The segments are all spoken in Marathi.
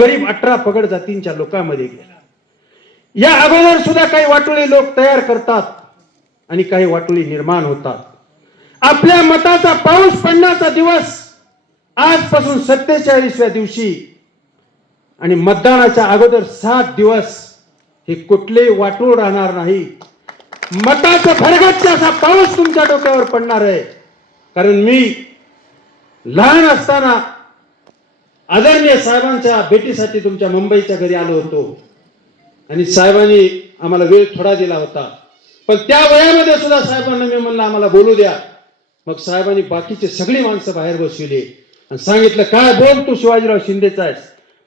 गोरगरीब अठरा पगड जातींच्या लोकांमध्ये गेला. या अगोदर सुद्धा काही वाटोळे लोक तयार करतात आणि काही वाटोळी निर्माण होतात. आपल्या मताचा पाऊस पडण्याचा दिवस आजपासून सत्तेचाळीसव्या दिवशी आणि मतदानाच्या अगोदर सात दिवस हे कुठले वाटूळ राहणार नाही. मताचा भरगच्च असा पाऊस तुमच्या डोक्यावर पडणार आहे. कारण मी लहान असताना आदरणीय साहेबांच्या भेटीसाठी तुमच्या मुंबईच्या घरी आलो होतो. आणि साहेबांनी आम्हाला वेळ थोडा दिला होता. पण त्या वयामध्ये सुद्धा साहेबांना मी म्हणलं आम्हाला बोलू द्या. मग साहेबांनी बाकीचे सगळी माणसं बाहेर बसविले. आणि सांगितलं काय बोल तू शिवाजीराव शिंदेचा आहेस.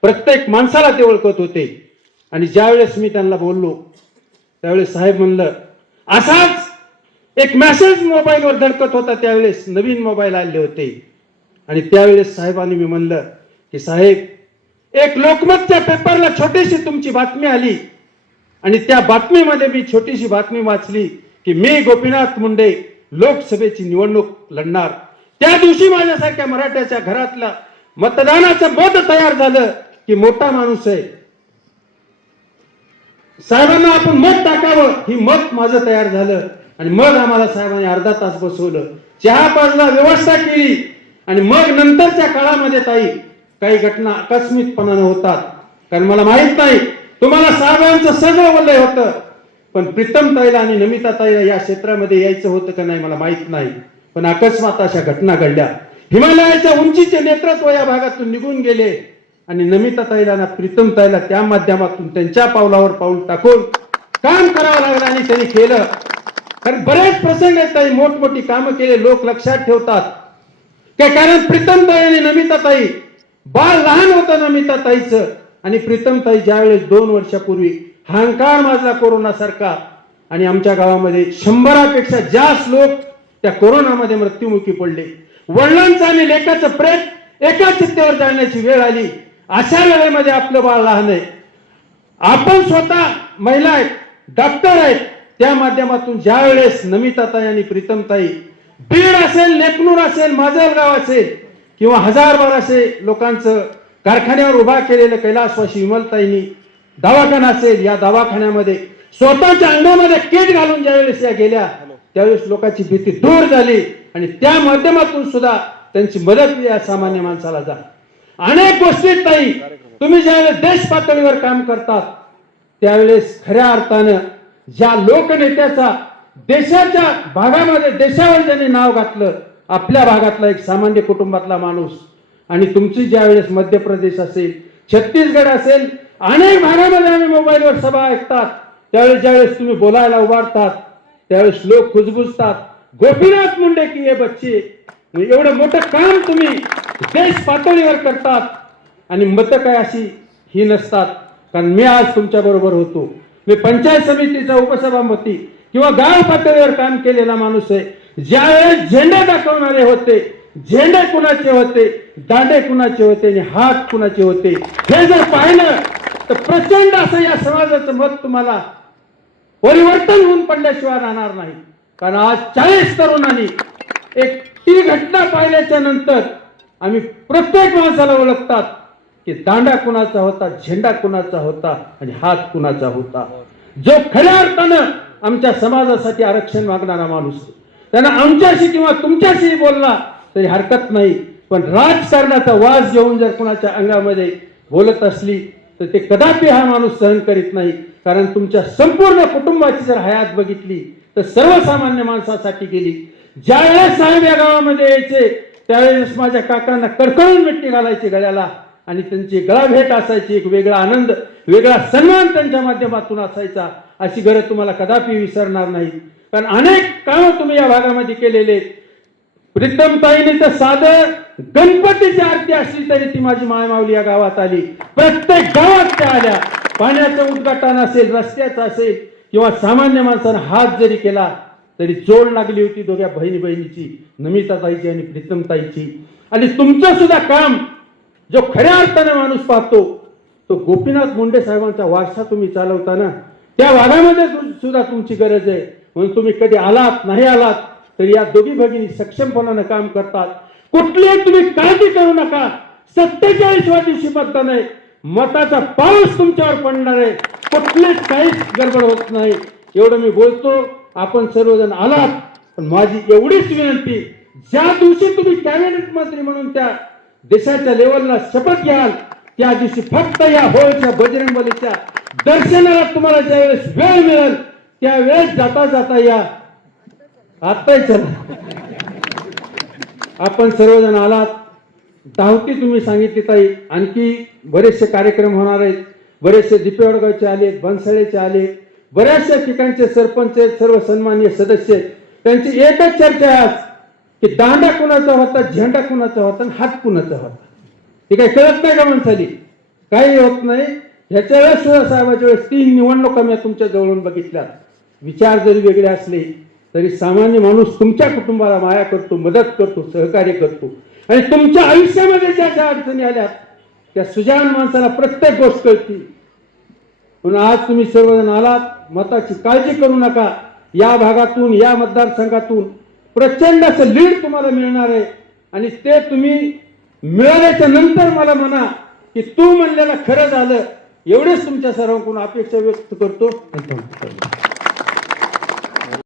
प्रत्येक माणसाला ते ओळखत होते. आणि ज्यावेळेस मी त्यांना बोललो त्यावेळेस साहेब म्हणलं असाच एक मेसेज मोबाईलवर धडकत होता त्यावेळेस नवीन मोबाईल आले होते. आणि त्यावेळेस साहेबांनी मी म्हणलं की साहेब एक लोकमतच्या पेपरला छोटीशी तुमची बातमी आली. आणि त्या बातमीमध्ये मी छोटीशी बातमी वाचली की मी गोपीनाथ मुंडे लोकसभेची निवडणूक लढणार. त्या दिवशी माझ्यासारख्या मराठ्याच्या घरातला मतदानाचं मत तयार झालं की मोठा माणूस आहे. साहेबांना आपण मत टाकावं ही मत माझं तयार झालं. आणि मग आम्हाला साहेबांनी अर्धा तास बसवलं. चहा पाजला व्यवस्था केली. आणि मग नंतरच्या काळामध्ये ताई काही घटना आकस्मितपणानं होतात. कारण मला माहीत नाही तुम्हाला साहेबांचं सगळं वलय होतं. पण प्रीतम ताईला आणि नमिता ताईला या क्षेत्रामध्ये यायचं होतं का नाही मला माहीत नाही. पण अकस्मात अशा घटना घडल्या. हिमालयाच्या उंचीचे नेतृत्व या भागातून निघून गेले. आणि नमिता ताईला ना प्रीतम ताईला त्या माध्यमातून त्यांच्या पावलावर पाऊल टाकून काम करावं लागलं आणि त्यांनी केलं. कारण बरेच प्रसंग आहेत ताई मोठमोठी कामं केले लोक लक्षात ठेवतात. काय कारण प्रीतम ताई आणि नमिता ताई बाळ लहान होतं नमिता ताईचं आणि प्रीतम ताई ज्यावेळेस दोन वर्षापूर्वी हांकाळ माजला कोरोना सारखा आणि आमच्या गावामध्ये शंभरापेक्षा जास्त लोक त्या कोरोनामध्ये मृत्युमुखी पडले. वडिलांचं आणि लेखाचं प्रेत एका चित्तेवर जाण्याची वेळ आली. अशा वेळेमध्ये आपलं बाळ लहान आहे. आपण स्वतः महिला आहेत डॉक्टर आहेत. त्या माध्यमातून ज्या वेळेस नमिताताई आणि प्रीतमताई बीड असेल नेकनूर असेल माजलगाव असेल किंवा हजार बाराशे लोकांचं कारखान्यावर उभा केलेलं कैलासवासी विमलताईंनी दवाखाना असेल या दवाखान्यामध्ये स्वतःच्या अंगामध्ये किट घालून ज्यावेळेस या गेल्या त्यावेळेस लोकांची भीती दूर झाली आणि त्या माध्यमातून सुद्धा त्यांची मदत या सामान्य माणसाला जा अनेक गोष्टीत ताई. तुम्ही ज्यावेळेस देश पातळीवर काम करतात त्यावेळेस खऱ्या अर्थानं ज्या लोकनेत्याचा देशाच्या भागामध्ये देशावर ज्यांनी नाव घातलं आपल्या भागातला एक सामान्य कुटुंबातला माणूस आणि तुमची ज्या वेळेस मध्य प्रदेश असेल छत्तीसगड असेल अनेक भागामध्ये आम्ही मोबाईलवर सभा ऐकतात. त्यावेळेस ज्यावेळेस तुम्ही बोलायला उभारतात त्यावेळेस लोक खुजबुजतात. गोपीनाथ मुंडे की हे बच्चे? म्हणजे एवढं मोठं काम तुम्ही देश पातळीवर करतात. आणि मतं काय अशी? ही नसतात. कारण मी आज तुमच्या बरोबर होतो. मी पंचायत समितीचा उपसभापती किंवा गाव पातळीवर काम केलेला माणूस आहे. ज्यावेळेस झेंडे दाखवणारे होते झेंडे कुणाचे होते दांडे कुणाचे होते आणि हात कुणाचे होते हे जर पाहिलं तर प्रचंड असं या समाजाचं मत तुम्हाला परिवर्तन होऊन पडल्याशिवाय राहणार नाही. कारण आज चाळीस तरुणांनी एक ती घटना पाहिल्याच्या नंतर आम्ही प्रत्येक माणसाला ओळखतात की दांडा कुणाचा होता झेंडा कुणाचा होता आणि हात कुणाचा होता. जो खऱ्या अर्थानं आमच्या समाजासाठी आरक्षण मागणारा माणूस त्यांना आमच्याशी किंवा तुमच्याशी बोलला तरी हरकत नाही. पण राजकारणाचा वास घेऊन जर कुणाच्या अंगामध्ये बोलत असली तर ते कदापि हा माणूस सहन करीत नाही. कारण तुमच्या संपूर्ण कुटुंबाची जर हयात बघितली तर सर्वसामान्य माणसासाठी गेली. ज्यावेळेस साहेब या गावामध्ये यायचे त्यावेळेस माझ्या काकांना कडकडून मिट्टी घालायची गळ्याला आणि त्यांची गळा भेट असायची. एक वेगळा आनंद वेगळा सन्मान त्यांच्या माध्यमातून असायचा. अशी गरज तुम्हाला कदापि विसरणार नाही कारण अनेक काम तुम्ही या भागामध्ये केलेले आहेत. प्रीतमताईने तर साधं गणपतीची आरती असली तरी ती माझी मायमावली या गावात आली. प्रत्येक गावात त्या आल्या. पाण्याचं उद्घाटन असेल रस्त्याचं असेल किंवा सामान्य माणसानं हात जरी केला तरी जोड लागली होती दोघ्या बहिणी बहिणीची नमिताताईची आणि प्रीतमताईची आणि तुमचं सुद्धा काम जो खऱ्या अर्थाने माणूस पाहतो तो गोपीनाथ मुंडे साहेबांचा वारसा तुम्ही चालवताना त्या भागामध्ये सुद्धा तुमची गरज आहे. म्हणून तुम्ही कधी आलात नाही आलात तर या दोघी भगिनी सक्षमपणानं काम करतात. कुठलीही तुम्ही काळजी करू नका. सत्तेचाळीसव्या दिवशी मतदान आहे मताचा पाऊस तुमच्यावर पडणार आहे. कुठलीच काहीच गडबड होत नाही. एवढं मी बोलतो आपण सर्वजण आलात. पण माझी एवढीच विनंती ज्या दिवशी तुम्ही कॅबिनेट मंत्री म्हणून त्या देशाच्या लेवलला शपथ घ्याल त्या दिवशी फक्त या होळच्या बजरंगबलीच्या दर्शनाला तुम्हाला ज्यावेळेस वेळ मिळेल त्यावेळेस जाता जाता या. आत्ताही चला. आपण सर्वजण आलात. धावती तुम्ही सांगितली ताई. आणखी बरेचसे कार्यक्रम होणार आहेत. बरेचसे दिपेवडगावचे आले बनसळेचे आले बऱ्याचशा ठिकाणचे सरपंच आहेत सर्व सन्माननीय सदस्य त्यांची एकच चर्चा आज की दांडा कुणाचा होता झेंडा कुणाचा होता आणि हात कुणाचा होता. ते काही कळत नाही का माणसाली? काही होत नाही. ह्याच्या वेळेस सुद्धा साहेबाच्या वेळेस तीन निवडणुका मी तुमच्या जवळून बघितल्या. विचार जरी वेगळे असले तरी सामान्य माणूस तुमच्या कुटुंबाला माया करतो मदत करतो सहकार्य करतो. आणि तुमच्या आयुष्यामध्ये ज्या ज्या अडचणी आल्या त्या सुजान माणसाला प्रत्येक गोष्ट कळती. म्हणून आज तुम्ही सर्वजण आलात मताची काळजी करू नका. या भागातून या मतदारसंघातून प्रचंड असं लीड तुम्हाला मिळणार आहे. आणि ते तुम्ही मिळाल्याच्या नंतर मला म्हणा की तू म्हणलेलं खरं झालं. एवढेच तुमच्या सर्वांकडून अपेक्षा व्यक्त करतो.